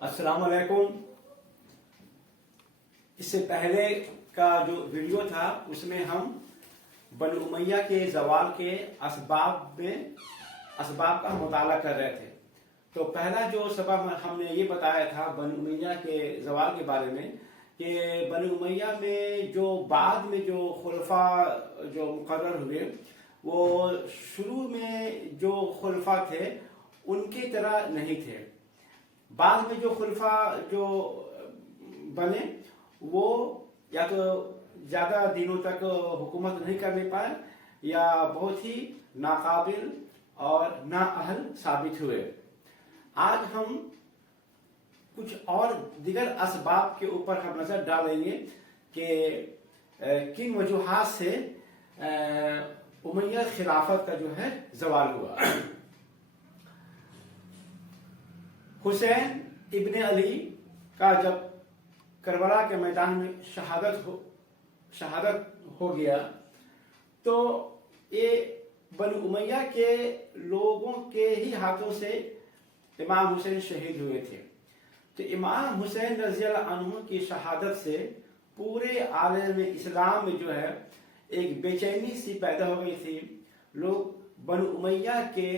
السلام علیکم. اس سے پہلے کا جو ویڈیو تھا اس میں ہم بنو امیہ کے زوال کے اسباب کا مطالعہ کر رہے تھے. تو پہلا جو سبب ہم نے یہ بتایا تھا بنو امیہ کے زوال کے بارے میں کہ بنو امیہ میں جو بعد میں جو خلفاء جو مقرر ہوئے وہ شروع میں جو خلفاء تھے ان کی طرح نہیں تھے. بعد میں جو خلفاء جو بنے وہ یا تو زیادہ دنوں تک حکومت نہیں کرنے پائے یا بہت ہی ناقابل اور نااہل ثابت ہوئے. آج ہم کچھ اور دیگر اسباب کے اوپر ہم نظر ڈالیں گے کہ کن وجوہات سے امیہ خلافت کا جو ہے زوال ہوا. حسین ابن علی کا جب کربلا کے میدان میں شہادت ہو گیا تو یہ بنو امیہ کے لوگوں کے ہی ہاتھوں سے امام حسین شہید ہوئے تھے. تو امام حسین رضی اللہ عنہ کی شہادت سے پورے عالم اسلام میں جو ہے ایک بے چینی سی پیدا ہو گئی تھی. لوگ بنو امیہ کے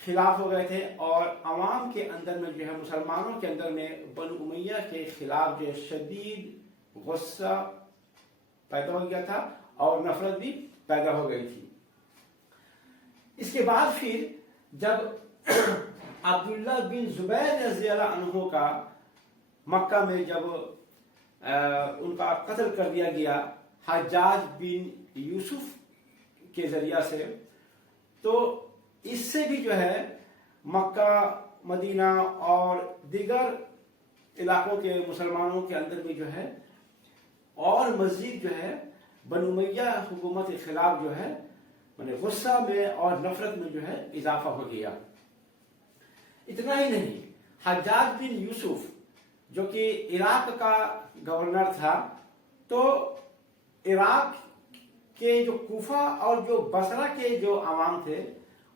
خلاف ہو گئے تھے اور عوام کے اندر میں جو ہے مسلمانوں کے اندر میں بنو امیہ کے خلاف جو شدید غصہ پیدا ہو گیا تھا اور نفرت بھی پیدا ہو گئی تھی. اس کے بعد پھر جب عبداللہ بن زبیر رضی اللہ عنہ کا مکہ میں جب ان کا قتل کر دیا گیا حجاج بن یوسف کے ذریعہ سے تو اس سے بھی جو ہے مکہ مدینہ اور دیگر علاقوں کے مسلمانوں کے اندر میں جو ہے اور مزید جو ہے بنو امیہ حکومت کے خلاف جو ہے غصہ میں اور نفرت میں جو ہے اضافہ ہو گیا. اتنا ہی نہیں, حجاج بن یوسف جو کہ عراق کا گورنر تھا تو عراق کے جو کوفہ اور جو بصرہ کے جو عوام تھے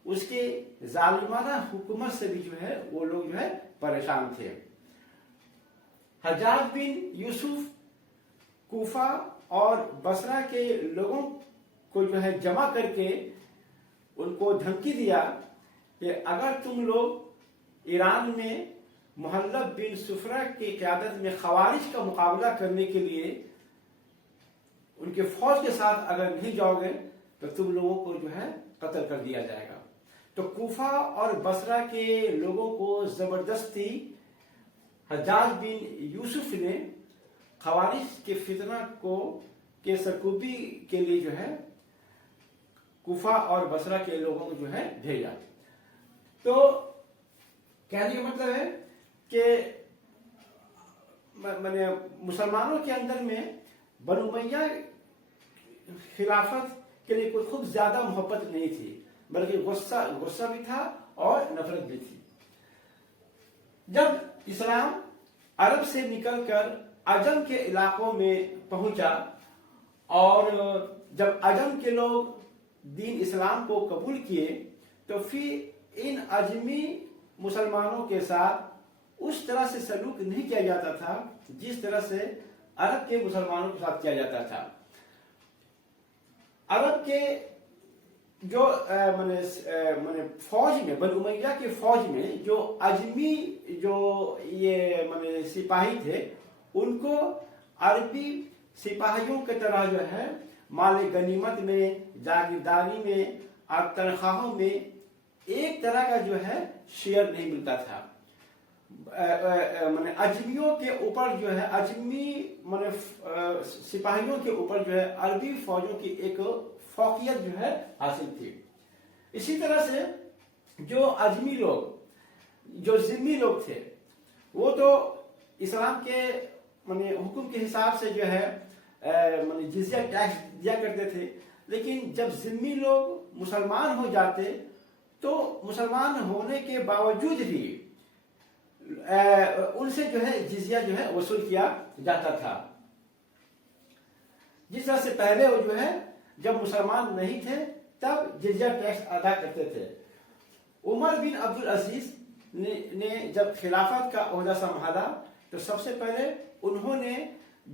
اس کے ظالمانہ حکومت سے بھی جو ہے وہ لوگ جو ہے پریشان تھے. حجاج بن یوسف کوفہ اور بصرہ کے لوگوں کو جو ہے جمع کر کے ان کو دھمکی دیا کہ اگر تم لوگ ایران میں محلب بن صفرہ کی قیادت میں خوارج کا مقابلہ کرنے کے لیے ان کے فوج کے ساتھ اگر نہیں جاؤ گے تو تم لوگوں کو جو ہے قتل کر دیا جائے گا. تو کوفہ اور بصرہ کے لوگوں کو زبردستی حجاج بن یوسف نے خوارج کے فتنہ کے سرکوبی کے لیے جو ہے کوفہ اور بصرہ کے لوگوں کو جو ہے بھیجا. تو کہنے کا مطلب ہے کہ مسلمانوں کے اندر میں بنو امیہ خلافت کے لیے کوئی خوب زیادہ محبت نہیں تھی بلکہ غصہ بھی تھا اور نفرت بھی تھی. جب اسلام عرب سے نکل کر عجم کے علاقوں میں پہنچا اور جب عجم کے لوگ دین اسلام کو قبول کیے تو پھر ان عجمی مسلمانوں کے ساتھ اس طرح سے سلوک نہیں کیا جاتا تھا جس طرح سے عرب کے مسلمانوں کے ساتھ کیا جاتا تھا. عرب کے جو فوج میں بنو امیہ کے فوج میں جو عجمی جو یہ سپاہی تھے ان کو عربی سپاہیوں کی طرح جو ہے مال غنیمت میں جاگیرداری میں اور تنخواہوں میں ایک طرح کا جو ہے شیئر نہیں ملتا تھا. اجمیوں کے اوپر جو ہے اجمی سپاہیوں کے اوپر جو ہے عربی فوجوں کی ایک فوقیت جو ہے حاصل تھی. اسی طرح سے جو اجمی لوگ جو ذمی لوگ تھے وہ تو اسلام کے حکم کے حساب سے جو ہے جزیہ ٹیکس دیا کرتے تھے, لیکن جب ذمی لوگ مسلمان ہو جاتے تو مسلمان ہونے کے باوجود بھی ان سے جو ہے جزیہ جو ہے وصول کیا جاتا تھا. جس طرح سے پہلے وہ جو ہے جب مسلمان نہیں تھے تب جزیہ ٹیکس ادا کرتے تھے. عمر بن عبدالعزیز نے جب خلافت کا عہدہ سنبھالا تو سب سے پہلے انہوں نے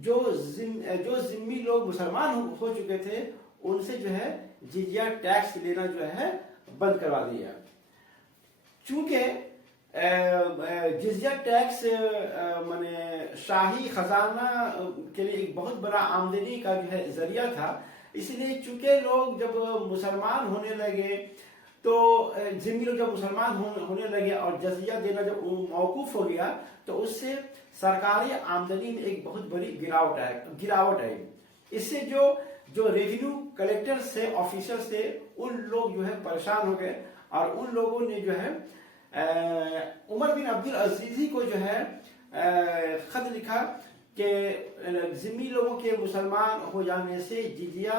جو ذمہ لوگ مسلمان ہو چکے تھے ان سے جو ہے جزیہ ٹیکس لینا جو ہے بند کروا دیا. چونکہ جزیہ ٹیکس شاہی خزانہ کے لیے ایک بہت بڑا آمدنی کا جو ہے ذریعہ تھا، اس لیے چونکہ لوگ جب مسلمان ہونے لگے تو ذمہ لوگ جب مسلمان ہونے لگے اور جزیہ دینا جب موقوف ہو گیا تو اس سے سرکاری آمدنی میں ایک بہت بڑی گراوٹ آئی. اس سے جو ریونیو کلیکٹر سے آفیسر سے ان لوگ جو ہے پریشان ہو گئے اور ان لوگوں نے جو ہے عمر بن عبدالعزیز کو جو ہے خط لکھا کہ ذمہ لوگوں کے مسلمان ہو جانے سے جزیہ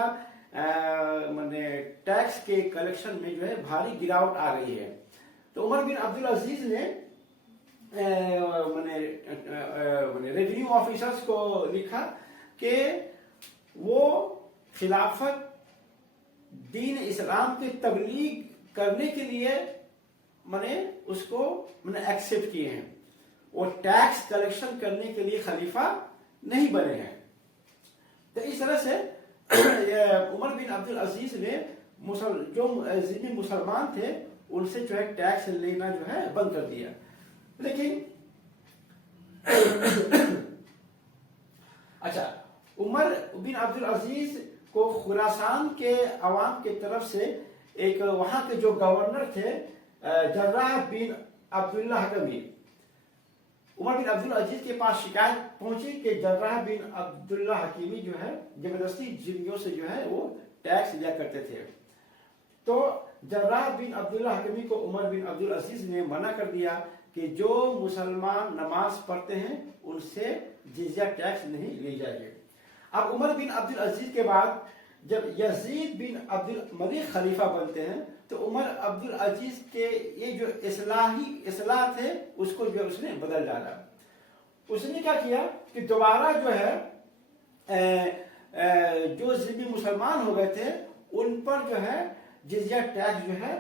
ٹیکس کے کلیکشن میں جو ہے بھاری گراوٹ آ رہی ہے. تو عمر بن عبدالعزیز نے ریونیو آفیسرز کو لکھا کہ وہ خلافت دین اسلام کی تبلیغ کرنے کے لیے اس کو ایکسپٹ کیے ہیں، وہ ٹیکس کلیکشن کرنے کے لیے خلیفہ نہیں بنے ہیں. تو اس طرح سے عمر بن عبدالعزیز نے جو ذمہ مسلمان تھے ان سے جو ہے ٹیکس لینا جو ہے بند کر دیا. لیکن اچھا، عمر بن عبدالعزیز کو خراسان کے عوام کی طرف سے ایک وہاں کے جو گورنر تھے جراح بن عبداللہ حکمی، عمر بن عبدالعزیز کے پاس شکایت پہنچی کہ جراح بن عبداللہ حکیمی جو ہے زبردستی ذمیوں سے جو ہے وہ ٹیکس لیا کرتے تھے. تو جراح بن عبداللہ حکیمی کو عمر بن عبدالعزیز نے منع کر دیا کہ جو مسلمان نماز پڑھتے ہیں ان سے جزیہ ٹیکس نہیں لی جائے گی. اب عمر بن عبدالعزیز کے بعد جب یزید بن عبدالملک خلیفہ بنتے ہیں تو عمر عبدالعزیز کے یہ جو اصلاح تھے اس کو جو اس نے بدل ڈالا. اس نے کیا کیا کہ دوبارہ جو ہے جو ذمہ مسلمان ہو گئے تھے ان پر جو ہے جزیہ ٹیکس جو ہے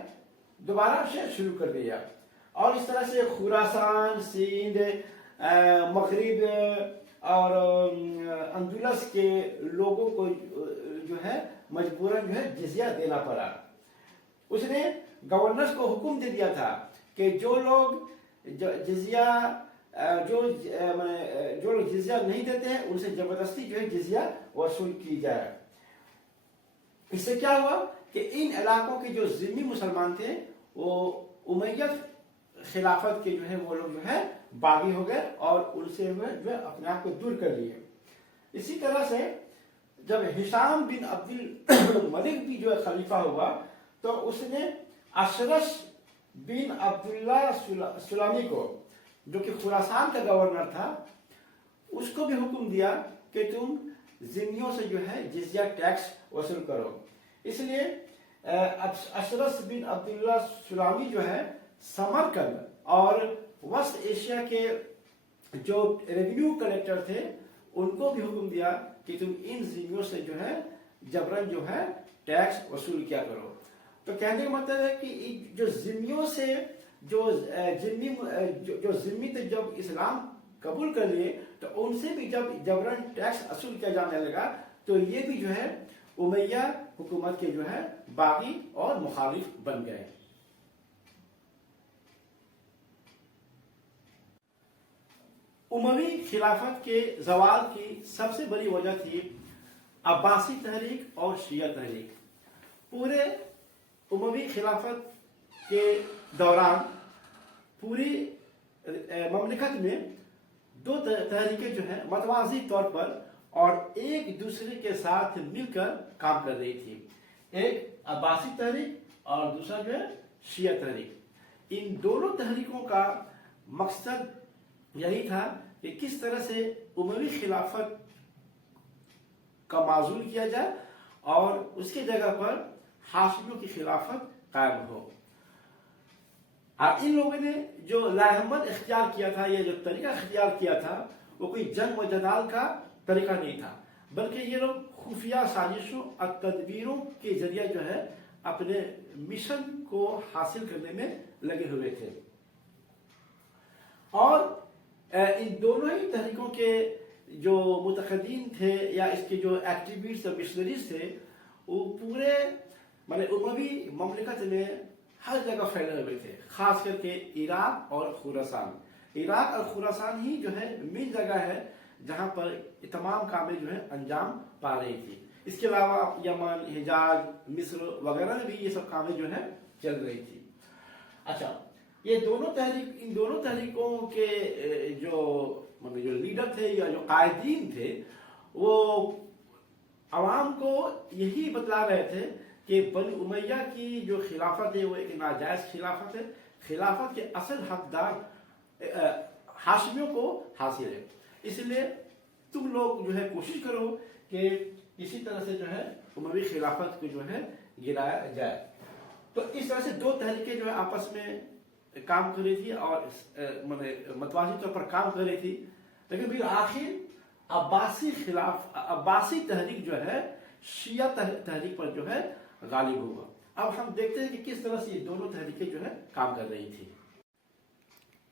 دوبارہ سے شروع کر دیا. اور اس طرح سے خراسان، سندھ، مغرب اور اندلس کے لوگوں کو جو ہے مجبوراً جو ہے جزیہ دینا پڑا. اس نے گورنرز کو حکم دے دیا تھا کہ جو لوگ جزیہ نہیں دیتے ہیں ان سے زبردستی جو ہے جزیہ وصول کی جائے. اس سے کیا ہوا کہ ان علاقوں کے جو ذمہ مسلمان تھے وہ امیہ خلافت کے جو ہے وہ لوگ جو ہے باغی ہو گئے اور ان سے جو ہے اپنے آپ کو دور کر لیے. اسی طرح سے جب ہشام بن عبدالملک بھی جو ہے خلیفہ ہوا تو اس نے اشرش بن عبداللہ سلامی کو، جو کہ خراسان کا گورنر تھا، اس کو بھی حکم دیا کہ تم ذمیوں سے جو ہے جزیہ ٹیکس وصول کرو. اس لیے اشرش بن عبداللہ سلامی جو ہے سمرقند اور وسط ایشیا کے جو ریونیو کلیکٹر تھے ان کو بھی حکم دیا کہ تم ان ذمیوں سے جو ہے جبراً جو ہے ٹیکس وصول کیا کرو. تو کہنے کا مطلب ہے کہ جو ذمیوں سے جو ذمی تھے جب اسلام قبول کر لیے تو ان سے بھی جب جبراً ٹیکس وصول کیا جانے لگا تو یہ بھی جو ہے امیہ حکومت کے جو ہے باغی اور مخالف بن گئے. اموی خلافت کے زوال کی سب سے بڑی وجہ تھی عباسی تحریک اور شیعہ تحریک. پورے اموی خلافت کے دوران پوری مملکت میں دو تحریکیں جو ہیں متوازی طور پر اور ایک دوسرے کے ساتھ مل کر کام کر رہی تھی. ایک عباسی تحریک اور دوسرا جو ہے شیعہ تحریک. ان دونوں تحریکوں کا مقصد یہی تھا کہ کس طرح سے اموی خلافت کا معزول کیا جائے اور اس کی جگہ پر ہاشمیوں کی خلافت قائم ہو. اور ان لوگوں نے جو لاہمت اختیار کیا تھا یا جو طریقہ اختیار کیا تھا وہ کوئی جنگ و جدال کا طریقہ نہیں تھا، بلکہ یہ لوگ خفیہ سازشوں اور تدبیروں کے ذریعے جو ہے اپنے مشن کو حاصل کرنے میں لگے ہوئے تھے. اور ان دونوں ہی تحریکوں کے جو متقدین تھے یا اس کے جو ایکٹیویسٹ اور مشنریز تھے وہ پورے اموی مملکت میں ہر جگہ پھیلے ہوئے تھے، خاص کر کے عراق اور خراسان۔ عراق اور خراسان ہی جو ہے مین جگہ ہے جہاں پر تمام کامیں جو ہے انجام پا رہی تھی۔ اس کے علاوہ یمن، حجاز، مصر وغیرہ میں بھی یہ سب کامیں جو ہے چل رہی تھی۔ اچھا، ان دونوں تحریکوں کے جو لیڈر تھے یا جو قائدین تھے وہ عوام کو یہی بتلا رہے تھے کہ بنی امیہ کی جو خلافت ہے وہ ایک ناجائز خلافت ہے، خلافت کے اصل حقدار ہاشمیوں کو حاصل ہے، اس لیے تم لوگ جو ہے کوشش کرو کہ کسی طرح سے جو ہے اموی خلافت کو جو ہے گرایا جائے۔ تو اس طرح سے دو تحریکیں جو ہے آپس میں کام کر رہی تھی اور متوازی طور پر کام کر رہی تھی، لیکن پھر آخر عباسی تحریک جو ہے شیعہ تحریک پر جو ہے غالب ہوا۔ اب ہم دیکھتے ہیں کہ کس طرح سے یہ دونوں تحریکیں جو ہے کام کر رہی تھی۔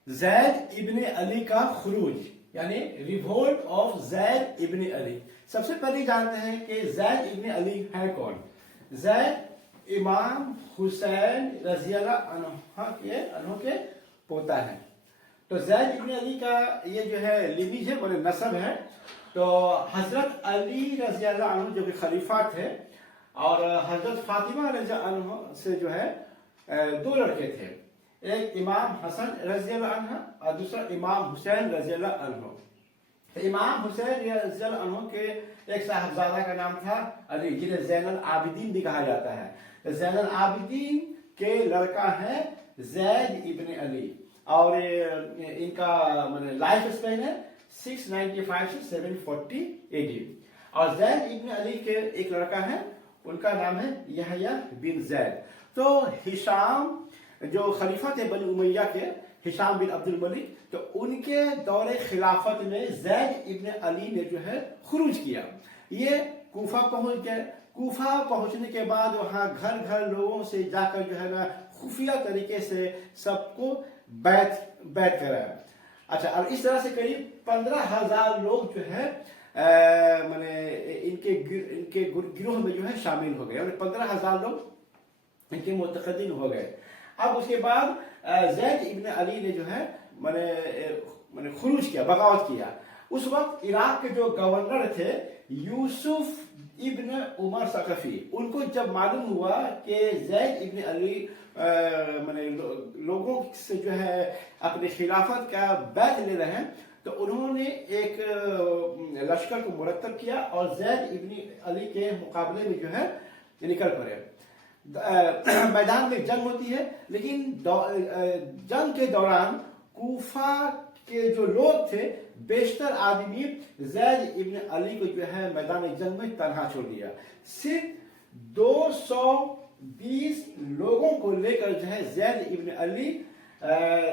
زید ابن علی کا خروج، یعنی ریوولٹ آف زید ابن علی۔ سب سے پہلے جانتے ہیں کہ زید ابن علی ہے کون؟ زید امام حسین رضی اللہ عنہ کے پوتا ہے۔ تو زید ابن علی کا یہ جو ہے لیمیج ہے، نسب ہے۔ تو حضرت علی رضی اللہ عنہ جو کہ خلیفہ تھے اور حضرت فاطمہ رضی اللہ عنہ سے جو ہے دو لڑکے تھے، ایک امام حسن رضی اللہ عنہ اور دوسرا امام حسین رضی اللہ عنہ۔ امام حسین رضی اللہ عنہ کے ایک صاحبزادہ کا نام تھا علی، جنہیں زین العابدین بھی کہا جاتا ہے۔ زین العابدین کے لڑکا ہے زید ابن علی، اور ان کا لائف اسپین ہے 695 سے 740 AD۔ اور زید ابن علی کے ایک لڑکا ہے، ان کا نام ہے یحییٰ بن زید۔ تو ہشام جو خلیفہ تھے بنی امیہ کے، ہشام بن عبد الملک، تو ان کے دور خلافت میں زید ابن علی نے جو ہے خروج کیا۔ یہ کوفہ پہنچ گئے۔ کوفہ پہنچنے کے بعد وہاں گھر گھر لوگوں سے جا کر جو ہے نا خفیہ طریقے سے سب کو بیعت کرایا۔ اچھا، اور اس طرح سے قریب 15,000 لوگ جو ہے ان کے گروہ میں جو ہے شامل ہو گئے، اور 15,000 لوگ ان کے متقدین ہو گئے۔ اب اس کے بعد زید ابن علی نے جو ہے خروج کیا، بغاوت کیا۔ اس وقت عراق کے جو گورنر تھے یوسف ابن عمر ثقفی، ان کو جب معلوم ہوا کہ زید ابن علی لوگوں سے جو ہے اپنی خلافت کا بیعت لے رہے ہیں، تو انہوں نے ایک لشکر کو مرتب کیا اور زید ابن علی کے مقابلے میں جو ہے نکل پڑے۔ میدان میں جنگ ہوتی ہے، لیکن جنگ کے دوران کوفہ کے جو لوگ تھے بیشتر آدمی زید ابن علی کو جو ہے میدان جنگ میں تنہا چھوڑ دیا۔ صرف 220 لوگوں کو لے کر جو ہے زید ابن علی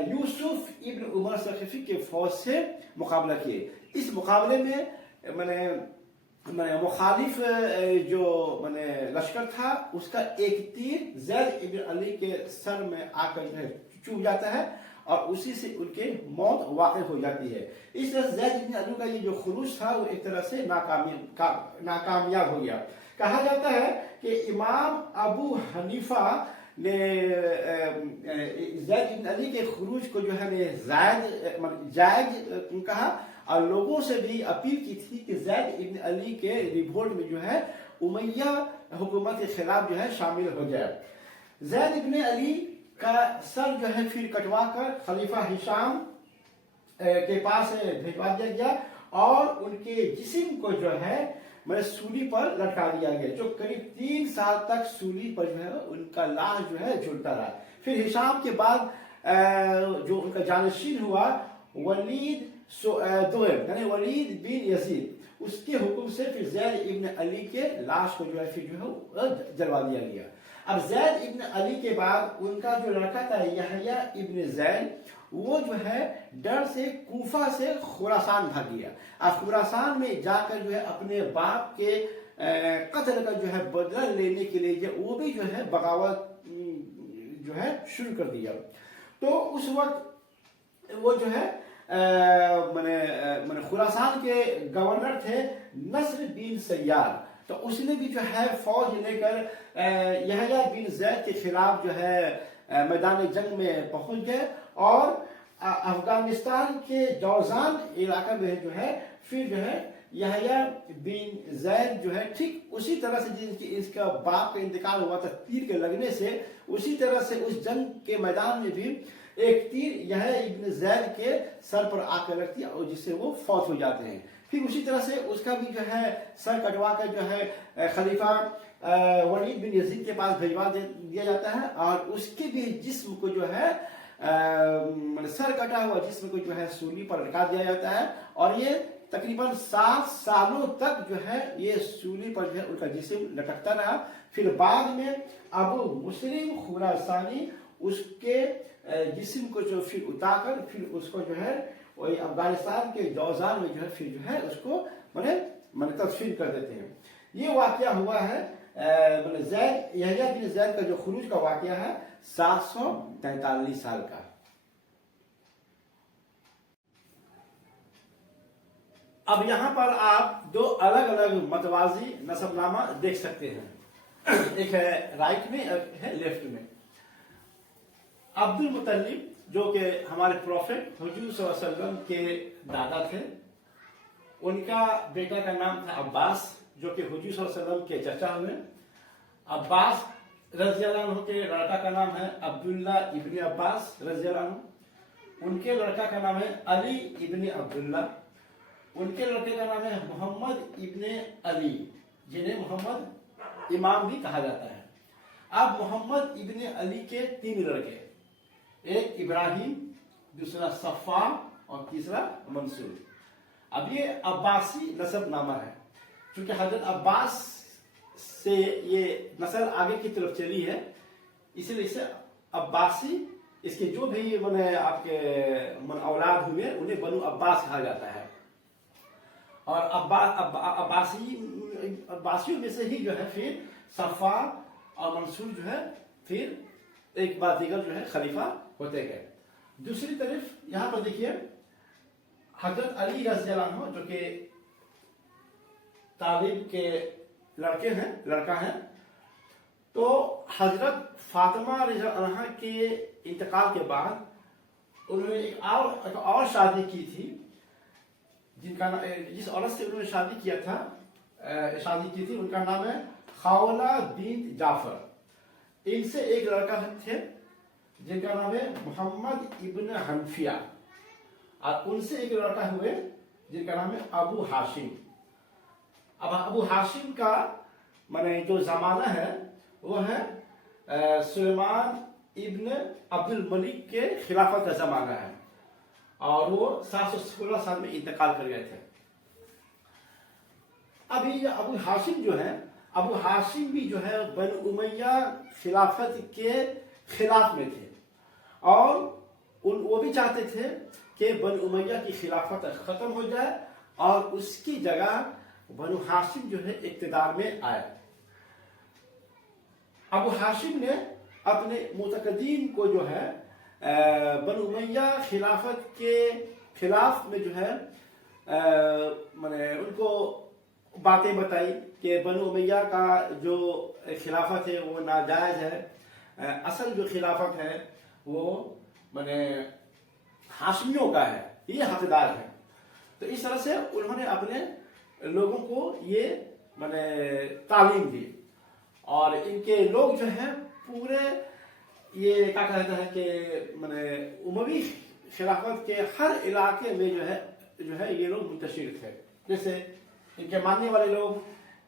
یوسف ابن عمر ثقفی کے فوج سے مقابلہ کیے۔ اس مقابلے میں مخالف جو لشکر تھا اس کا ایک تیر زید ابن علی کے سر میں آ کر جو ہے چوب جاتا ہے اور اسی سے ان کے موت واقع ہو جاتی ہے۔ اس طرح زید ابن علی کا یہ جو خروج تھا وہ ایک طرح سے ناکامیاب ہو گیا۔ کہا جاتا ہے کہ امام ابو حنیفہ نے زید ابن علی کے خروج کو جو ہے جائز کہا، اور لوگوں سے بھی اپیل کی تھی کہ زید ابن علی کے ریوولٹ میں جو ہے امیہ حکومت کے خلاف جو ہے شامل ہو جائے۔ زید ابن علی کا سر جو ہے پھر کٹوا کر خلیفہ ہشام کے پاس بھیجوا دیا گیا، اور ان کے جسم کو جو ہے سولی پر لٹکا دیا گیا، جو قریب 3 سال تک سولی پر جو ہے ان کا لاش جو ہے جھولتا رہا۔ پھر ہشام کے بعد جو ان کا جانشین ہوا ولید یعنی ولید بن یزید، اس کے حکم سے پھر زید ابن علی کے لاش کو جو ہے جلوا دیا گیا۔ اب زید ابن علی کے بعد ان کا جو لڑکا تھا یحییٰ ابن زید، وہ جو ہے ڈر سے کوفہ سے خراسان بھاگ گیا، اور خراسان میں جا کر جو ہے اپنے باپ کے قتل کا جو ہے بدلہ لینے کے لیے وہ بھی جو ہے بغاوت جو ہے شروع کر دیا۔ تو اس وقت وہ جو ہے خراسان کے گورنر تھے نصر بن سیار. تو اس نے بھی جو ہے فوج لے کر یحییٰ بن زید کے خلاف جو ہے میدان جنگ میں پہنچ گئے اور افغانستان کے جوزان علاقہ میں جو ہے پھر جو ہے یحییٰ بن زید جو ہے ٹھیک اسی طرح سے اس کا باپ کا انتقال ہوا تھا تیر کے لگنے سے، اسی طرح سے اس جنگ کے میدان میں بھی ایک تیر یحییٰ ابن زید کے سر پر آ کر لگتی ہے اور جس سے وہ فوت ہو جاتے ہیں. پھر اسی طرح سے اس کا بھی جو ہے سر کٹوا کر جو ہے خلیفہ ولید بن یزید کے پاس بھیجوا دیا جاتا ہے اور اس کے بھی جسم کو جو ہے سر کٹا ہوا جسم کو جو ہے سولی پر لٹکا دیا جاتا ہے اور یہ تقریباً 7 سالوں تک جو ہے یہ سولی پر جو ہے ان کا جسم لٹکتا رہا. پھر بعد میں ابو مسلم خراسانی اس کے جسم کو جو پھر اتار کر پھر اس کو جو ہے وہی افغانستان کے جوزان میں جو ہے پھر جو ہے اس کو تدفین کر دیتے ہیں. یہ واقعہ ہوا ہے یحییٰ بن زید کا جو خروج کا واقعہ ہے 743 سال کا. اب یہاں پر آپ 2 الگ الگ متوازی نسب نامہ دیکھ سکتے ہیں، ایک ہے رائٹ میں ایک ہے لیفٹ میں. عبد المطلب جو کہ ہمارے پروفیٹ حضور صلی اللہ علیہ وسلم کے دادا تھے، ان کا بیٹا کا نام تھا عباس جو کہ حضور صلی اللہ علیہ وسلم کے چچا ہوئے. عباس رضی اللہ عنہ کے لڑکا کا نام ہے عبداللہ ابن عباس رضی اللہ عنہ. ان کے لڑکا کا نام ہے علی ابن عبداللہ. ان کے لڑکے کا نام ہے محمد ابن علی جنہیں محمد امام بھی کہا جاتا ہے. اب محمد ابن علی کے 3 لڑکے، ایک ابراہیم، دوسرا صفوان اور تیسرا منصور. اب یہ عباسی نسب نامہ ہے. چونکہ حضرت عباس سے یہ نسل آگے کی طرف چلی ہے اسی لیے اسے عباسی، اس کے جو بھی آپ کے اولاد ہوئے انہیں بنو عباس کہا جاتا ہے. اور عباسیوں میں سے ہی جو ہے پھر صفوان اور منصور جو ہے پھر ایک بعد دیگر جو ہے خلیفہ ہوتے گئے. دوسری طرف یہاں پر دیکھیے حضرت علی رضی اللہ عنہ جو کہ طالب کے لڑکا ہے، تو حضرت فاطمہ رضی اللہ عنہ کے انتقال کے بعد انہوں نے ایک اور شادی کی تھی جس عورت سے انہوں نے شادی کی تھی ان کا نام ہے خولہ بنت جعفر. ان سے ایک لڑکا تھے جن کا نام ہے محمد ابن حنفیہ اور ان سے ایک لڑکا ہوئے جن کا نام ہے ابو ہاشم. اب ابو ہاشم کا جو زمانہ ہے وہ ہے سلیمان ابن عبد الملک کے خلافت کا زمانہ ہے اور وہ 716 سال میں انتقال کر گئے تھے. ابھی یہ ابو ہاشم جو ہے، ابو ہاشم بھی جو ہے بنو امیہ خلافت کے خلاف میں تھے اور وہ بھی چاہتے تھے کہ بنو امیہ کی خلافت ختم ہو جائے اور اس کی جگہ بنو ہاشم جو ہے اقتدار میں آئے. ابو ہاشم نے اپنے متقدین کو جو ہے بنو امیہ خلافت کے خلاف میں جو ہے ان کو باتیں بتائی کہ بنو امیہ کا جو خلافت ہے وہ ناجائز ہے، اصل جو خلافت ہے وہ ہاشمیوں کا ہے، یہ حقدار ہے. تو اس طرح سے انہوں نے اپنے لوگوں کو یہ تعلیم دی اور ان کے لوگ جو ہیں پورے یہ کیا کہتا ہے کہ اموی خلافت کے ہر علاقے میں جو ہے یہ لوگ منتشر تھے. جیسے ان کے ماننے والے لوگ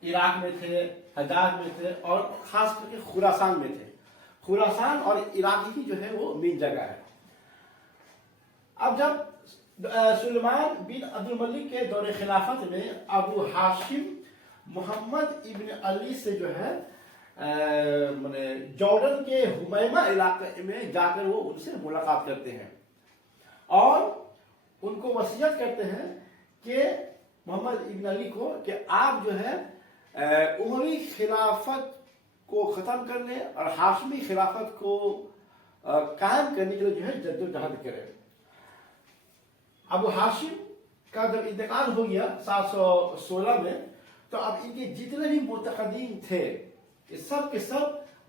عراق میں تھے، حجاز میں تھے اور خاص کر کے خراسان میں تھے. خراسان اور عراق ہی جو ہے وہ مین جگہ ہے. اب جب سلیمان بن عبد الملک کے دور خلافت میں ابو ہاشم محمد ابن علی سے جو ہے جارڈن کے حمیمہ علاقے میں جا کر وہ ان سے ملاقات کرتے ہیں اور ان کو وصیت کرتے ہیں کہ محمد ابن علی کو کہ آپ جو ہے اموی خلافت کو ختم کرنے اور ہاشمی خلافت کو قائم کرنے کے لیے جو ہے جدوجہد کریں. ابو ہاشم کا جب انتقال ہو گیا 716 میں، تو اب ان کے جتنے بھی متقدین تھے یہ سب کے سب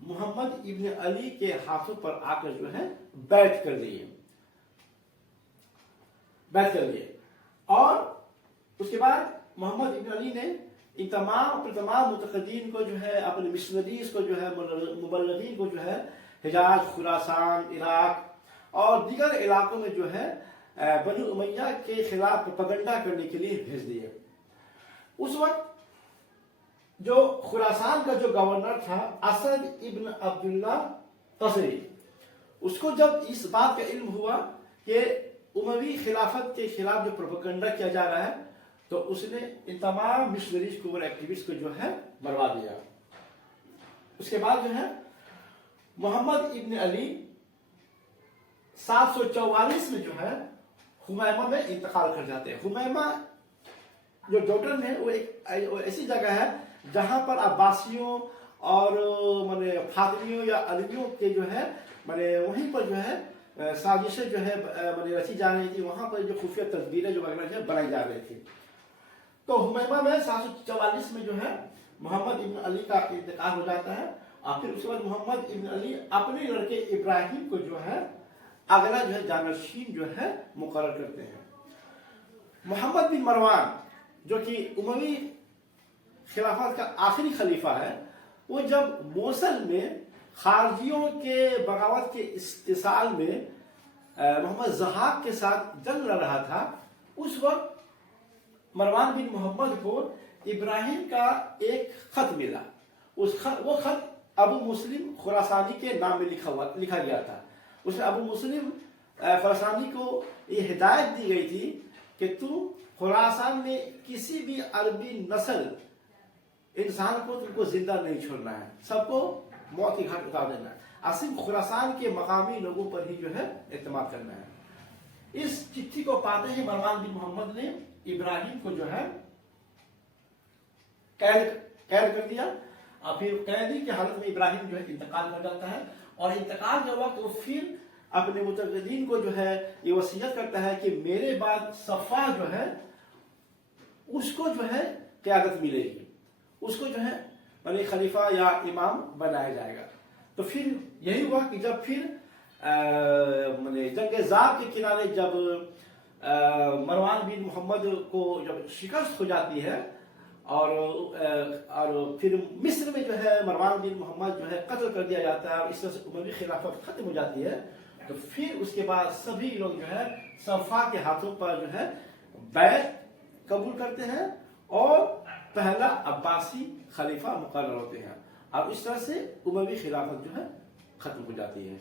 محمد ابن علی کے ہاتھوں پر آ کر جو ہے بیعت کر لیے، اور اس کے بعد محمد ابن علی نے ان تمام متقدین کو جو ہے اپنے مشنریز کو جو ہے مبلغین کو جو ہے حجاز، خراسان، عراق اور دیگر علاقوں میں جو ہے بنو امیہ کے خلاف پروپیگنڈا کرنے کے لیے بھیج دیے۔ اس وقت جو خراسان کا جو گورنر تھا اسد ابن عبداللہ قصری، اس کو جب اس بات کا علم ہوا کہ اموی خلافت کے خلاف جو پروپیگنڈا کیا جا رہا ہے، تو اس نے ان تمام مشنریز کو اور ایکٹیوسٹ کو جو ہے مروا دیا۔ اس کے بعد جو ہے محمد ابن علی 744 میں جو ہے ہمیمہ میں انتقال کر جاتے ہیں۔ ہمیمہ جو جوٹن ہے وہ ایک ایسی جگہ ہے جہاں پر عباسیوں اور فاطمیوں یا علیوں کے جو ہے وہیں پر جو ہے سازشیں جو ہے رچی جا رہی تھی، وہاں پر جو خفیہ تدبیریں جو وغیرہ جو بنائی جا رہی تھی۔ تو ہمیمہ میں 744 میں جو ہے محمد ابن علی کا انتقال ہو جاتا ہے، اور پھر اس کے بعد محمد ابن علی اپنے لڑکے ابراہیم کو جو ہے اگلا جو ہے جانشین جو ہے مقرر کرتے ہیں۔ محمد بن مروان جو کہ اموی خلافت کا آخری خلیفہ ہے، وہ جب موصل میں خارجیوں کے بغاوت کے استحصال میں محمد ضحاک کے ساتھ جنگ لڑ رہا تھا، اس وقت مروان بن محمد کو ابراہیم کا ایک خط ملا۔ وہ خط ابو مسلم خراسانی کے نام میں لکھا گیا تھا۔ اس میں ابو مسلم خراسانی کو یہ ہدایت دی گئی تھی کہ تو خراسان میں کسی بھی عربی نسل انسان کو تم کو زندہ نہیں چھوڑنا ہے، سب کو موت کے گھاٹ اتار دینا ہے، صرف خراسان کے مقامی لوگوں پر ہی جو ہے اعتماد کرنا ہے۔ اس چٹھی کو پاتے ہی مروان بن محمد نے ابراہیم کو جو ہے قید کر دیا، اور پھر قیدی کی حالت میں ابراہیم جو ہے انتقال کر جاتا ہے، اور انتقال کے وقت وہ پھر اپنے متقدین کو جو ہے یہ وصیت کرتا ہے کہ میرے بعد صفا جو ہے اس کو جو ہے قیادت ملے گی، اس کو جو ہے خلیفہ یا امام بنایا جائے گا۔ تو پھر یہی ہوا کہ جب پھر جنگ زاب کے کنارے جب مروان بن محمد کو جب شکست ہو جاتی ہے، اور پھر مصر میں جو ہے مروان بن محمد جو ہے قتل کر دیا جاتا ہے، اور اس طرح سے اموی خلافت ختم ہو جاتی ہے، تو پھر اس کے بعد سبھی لوگ جو ہے صفا کے ہاتھوں پر جو ہے بیعت قبول کرتے ہیں اور پہلا عباسی خلیفہ مقرر ہوتے ہیں، اور اس طرح سے اموی خلافت جو ہے ختم ہو جاتی ہے۔